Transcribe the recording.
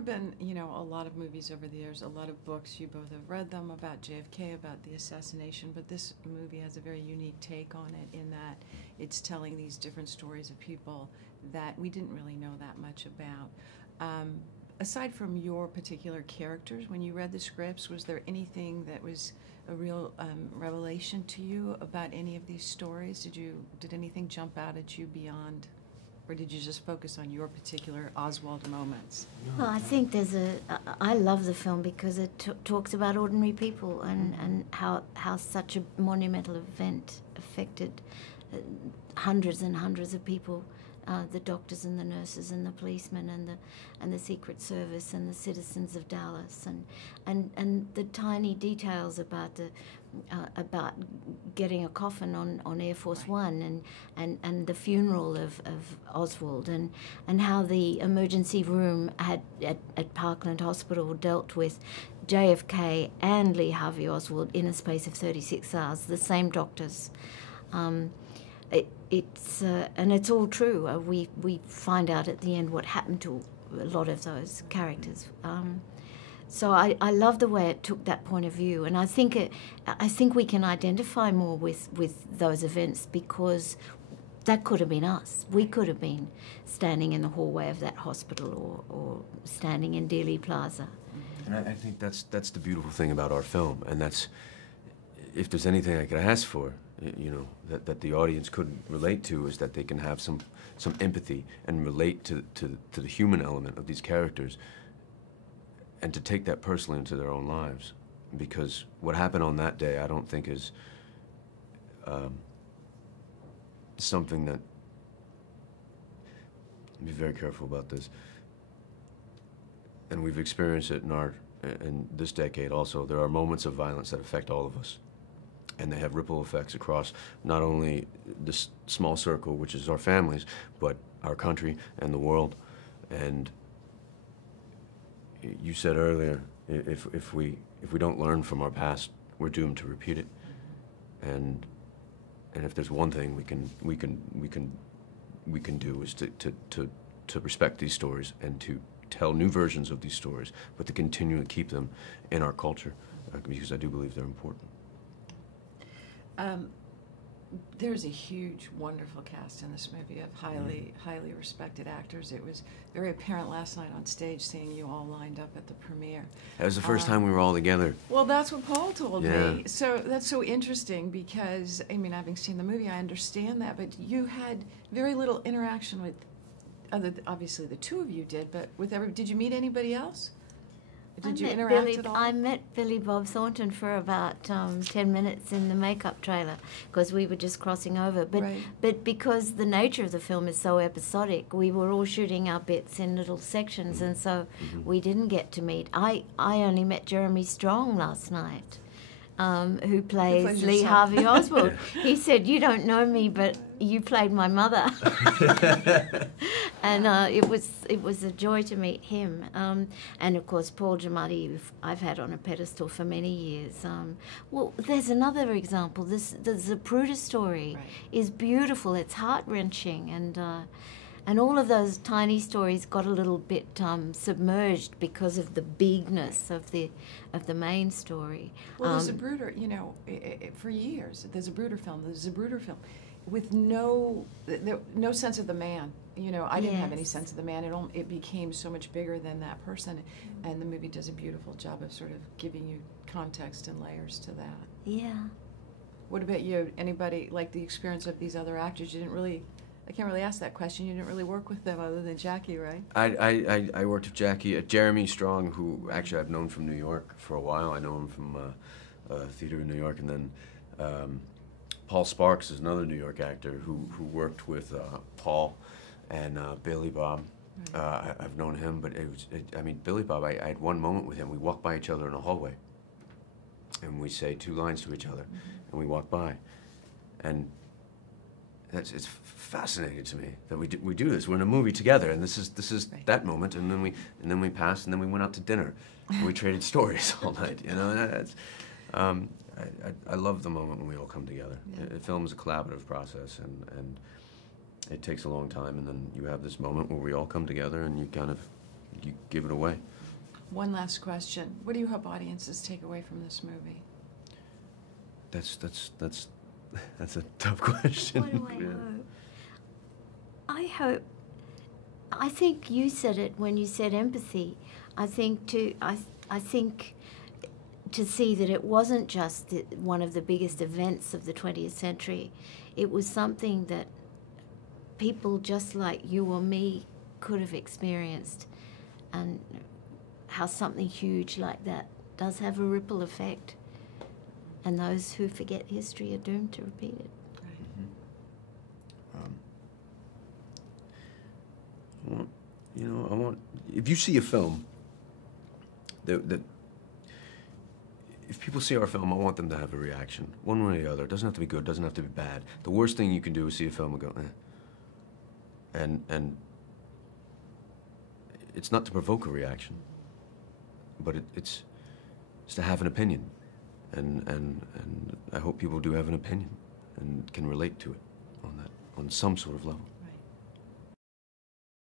have been, you know, a lot of movies over the years, a lot of books. You both have read them about JFK, about the assassination, but this movie has a very unique take on it in that it's telling these different stories of people that we didn't really know that much about. Aside from your particular characters, when you read the scripts, was there anything that was a real revelation to you about any of these stories? Did anything jump out at you beyond, or did you just focus on your particular Oswald moments? Well, I think I love the film because it talks about ordinary people and how such a monumental event affected hundreds and hundreds of people. The doctors and the nurses and the policemen and the Secret Service and the citizens of Dallas and the tiny details about getting a coffin on Air Force One and the funeral of Oswald and how the emergency room at Parkland Hospital dealt with JFK and Lee Harvey Oswald in a space of 36 hours, the same doctors. And it's all true. We find out at the end what happened to a lot of those characters. So I love the way it took that point of view, and I think we can identify more with those events because that could have been us. We could have been standing in the hallway of that hospital or standing in Dealey Plaza. And I think that's the beautiful thing about our film, and that's, if there's anything I could ask for, you know, that the audience could relate to, is that they can have some empathy and relate to the human element of these characters and to take that personally into their own lives. Because what happened on that day, I don't think is something that, be very careful about this, and we've experienced it in this decade also. There are moments of violence that affect all of us. And they have ripple effects across not only this small circle, which is our families, but our country and the world. And you said earlier, if we don't learn from our past, we're doomed to repeat it. And if there's one thing we can do is to respect these stories and to tell new versions of these stories, but to continually keep them in our culture, because I do believe they're important. There's a huge, wonderful cast in this movie of highly respected actors. It was very apparent last night on stage seeing you all lined up at the premiere. That was the first time we were all together. Well, that's what Paul told me. So that's so interesting because, I mean, having seen the movie, I understand that, but you had very little interaction with, obviously the two of you did, but did you meet anybody else? Did you interact at all? I met Billy Bob Thornton for about 10 minutes in the makeup trailer because we were just crossing over. But because the nature of the film is so episodic, we were all shooting our bits in little sections, and so we didn't get to meet. I only met Jeremy Strong last night, who plays Lee Harvey Oswald. He said, "You don't know me, but you played my mother." And it was a joy to meet him. And of course, Paul Giamatti, I've had on a pedestal for many years. Well, there's another example. The Zapruder story is beautiful. It's heart-wrenching, and all of those tiny stories got a little bit submerged because of the bigness of the main story. Well, the Zapruder, you know, for years, the Zapruder film, with no sense of the man. You know, I didn't have any sense of the man. It became so much bigger than that person, and the movie does a beautiful job of sort of giving you context and layers to that. Yeah. What about you? Anybody like the experience of these other actors? You didn't really. I can't really ask that question. You didn't really work with them other than Jackie, right? I worked with Jackie. Jeremy Strong, who actually I've known from New York for a while. I know him from theater in New York, and then Paul Sparks is another New York actor who worked with Paul and Billy Bob. I've known him, but I mean, Billy Bob, I had one moment with him. We walked by each other in a hallway, and we say two lines to each other, and we walk by, and it's fascinating to me that we do this. We're in a movie together, and this is that moment, and then we passed, and then we went out to dinner, and we traded stories all night. You know, that's, I love the moment when we all come together. Yeah. Film is a collaborative process, and it takes a long time, and then you have this moment where we all come together, and you kind of you give it away. One last question. What do you hope audiences take away from this movie? That's a tough question. What do I hope? I think you said it when you said empathy. I think to see that it wasn't just one of the biggest events of the 20th century. It was something that people just like you or me could have experienced, and how something huge like that does have a ripple effect, and those who forget history are doomed to repeat it. I want, if you see a film, that if people see our film, I want them to have a reaction, one way or the other. It doesn't have to be good, it doesn't have to be bad. The worst thing you can do is see a film and go, eh. And it's not to provoke a reaction, but it's to have an opinion. And I hope people do have an opinion and can relate to it on some sort of level.